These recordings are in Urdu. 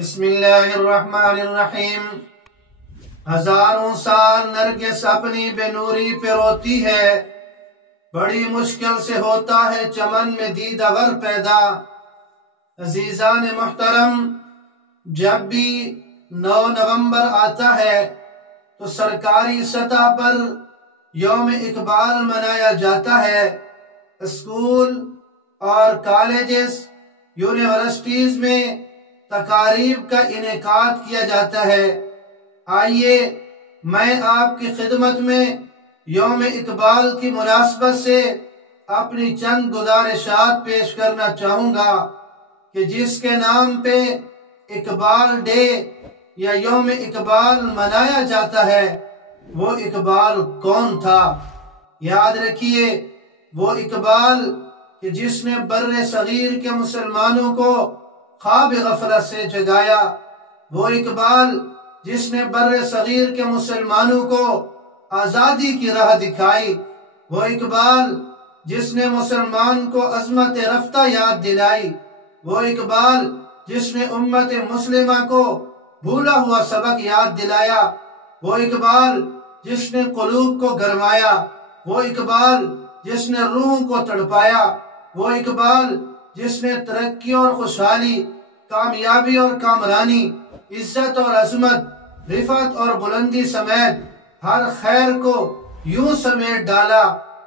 بسم اللہ الرحمن الرحیم۔ ہزاروں سال نرگس اپنی بے نوری پہ روتی ہے، بڑی مشکل سے ہوتا ہے چمن میں دیدہ ور پیدا۔ عزیزان محترم، جب بھی 9 نومبر آتا ہے تو سرکاری سطح پر یوم اقبال منایا جاتا ہے۔ اسکول اور کالجز، یونیورسٹیز میں تقاریب کا انعقاد کیا جاتا ہے۔ آئیے میں آپ کی خدمت میں یوم اقبال کی مناسبت سے اپنی چند گزارشات پیش کرنا چاہوں گا کہ جس کے نام پہ اقبال ڈے یا یوم اقبال منایا جاتا ہے وہ اقبال کون تھا۔ یاد رکھیے، وہ اقبال کہ جس نے بر صغیر کے مسلمانوں کو خواب غفلت سے جگایا، وہ اقبال جس نے بر صغیر کے مسلمانوں کو آزادی کی راہ دکھائی، وہ اقبال جس نے مسلمان کو عظمت رفتہ یاد دلائی، وہ اقبال جس نے امت مسلمہ کو بھولا ہوا سبق یاد دلایا، وہ اقبال جس نے قلوب کو گرمایا، وہ اقبال جس نے روحوں کو تڑپایا، وہ اقبال جس نے ترقی اور خوشحالی، کامیابی اور کامرانی، عزت اور عظمت، رفعت اور بلندی سمیت ہر خیر کو یوں سمیٹ ڈالا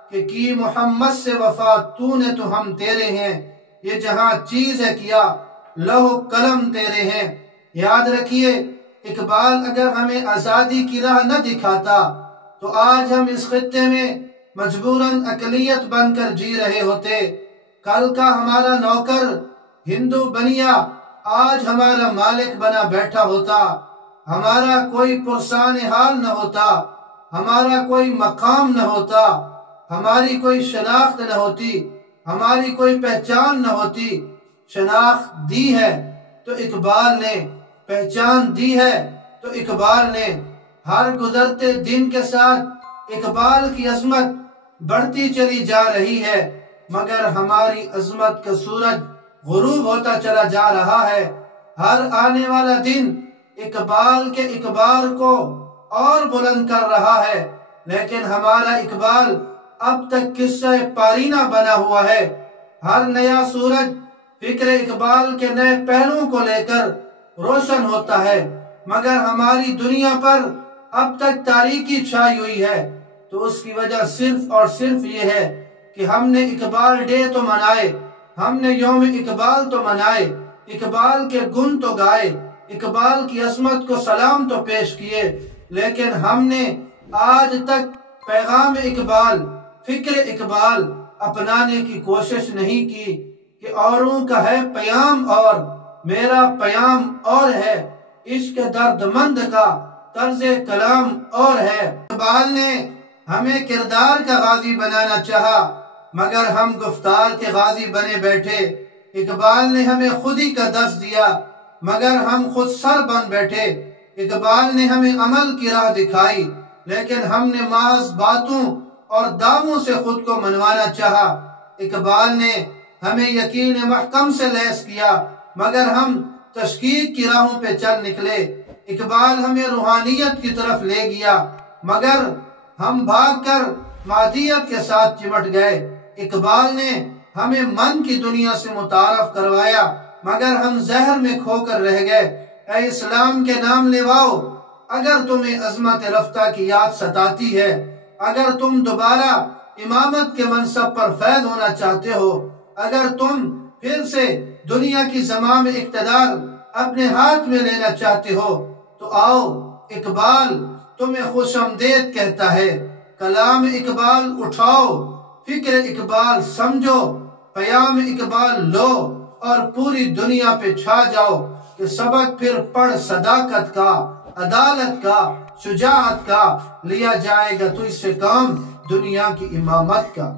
کہ کی محمد سے وفا تو نے تو ہم تیرے ہیں، یہ جہاں چیز ہے کیا لوح قلم تیرے ہیں۔ یاد رکھیے، اقبال اگر ہمیں آزادی کی راہ نہ دکھاتا تو آج ہم اس خطے میں مجبوراً اقلیت بن کر جی رہے ہوتے۔ کل کا ہمارا نوکر ہندو بنیا آج ہمارا مالک بنا بیٹھا ہوتا، ہمارا کوئی پرسان حال نہ ہوتا، ہمارا کوئی مقام نہ ہوتا، ہماری کوئی شناخت نہ ہوتی، ہماری کوئی پہچان نہ ہوتی۔ شناخت دی ہے تو اقبال نے، پہچان دی ہے تو اقبال نے۔ ہر گزرتے دن کے ساتھ اقبال کی عظمت بڑھتی چلی جا رہی ہے، مگر ہماری عظمت کا سورج غروب ہوتا چلا جا رہا ہے۔ ہر آنے والا دن اقبال کے اقبال کو اور بلند کر رہا ہے، لیکن ہمارا اقبال اب تک قصہ پارینہ بنا ہوا ہے۔ ہر نیا سورج فکر اقبال کے نئے پہلوؤں کو لے کر روشن ہوتا ہے، مگر ہماری دنیا پر اب تک تاریکی چھائی ہوئی ہے۔ تو اس کی وجہ صرف اور صرف یہ ہے کہ ہم نے اقبال ڈے تو منائے، ہم نے یوم اقبال تو منائے، اقبال کے گن تو گائے، اقبال کی عظمت کو سلام تو پیش کیے، لیکن ہم نے آج تک پیغام اقبال، فکر اقبال اپنانے کی کوشش نہیں کی کہ اوروں کا ہے پیام اور میرا پیام اور ہے، عشق درد مند کا طرز کلام اور ہے۔ اقبال نے ہمیں کردار کا غازی بنانا چاہا، مگر ہم گفتار کے غازی بنے بیٹھے۔ اقبال نے ہمیں خودی کا درس دیا، مگر ہم خود سر بن بیٹھے۔ اقبال نے ہمیں عمل کی راہ دکھائی، لیکن ہم نے محض باتوں اور دعووں سے خود کو منوانا چاہا۔ اقبال نے ہمیں یقین محکم سے لیس کیا، مگر ہم تشکیک کی راہوں پہ چل نکلے۔ اقبال ہمیں روحانیت کی طرف لے گیا، مگر ہم بھاگ کر مادیت کے ساتھ چمٹ گئے۔ اقبال نے ہمیں من کی دنیا سے متعارف کروایا، مگر ہم زہر میں کھو کر رہ گئے۔ اے اسلام کے نام لیواؤ، اگر تمہیں عظمت رفتہ کی یاد ستاتی ہے، اگر تم دوبارہ امامت کے منصب پر فیض ہونا چاہتے ہو، اگر تم پھر سے دنیا کی زمام اقتدار اپنے ہاتھ میں لینا چاہتے ہو، تو آؤ، اقبال تمہیں خوش آمدید کہتا ہے۔ کلام اقبال اٹھاؤ، فکر اقبال سمجھو، پیام اقبال لو اور پوری دنیا پہ چھا جاؤ کہ سبق پھر پڑھ صداقت کا، عدالت کا، شجاعت کا، لیا جائے گا تو اس سے کام دنیا کی امامت کا۔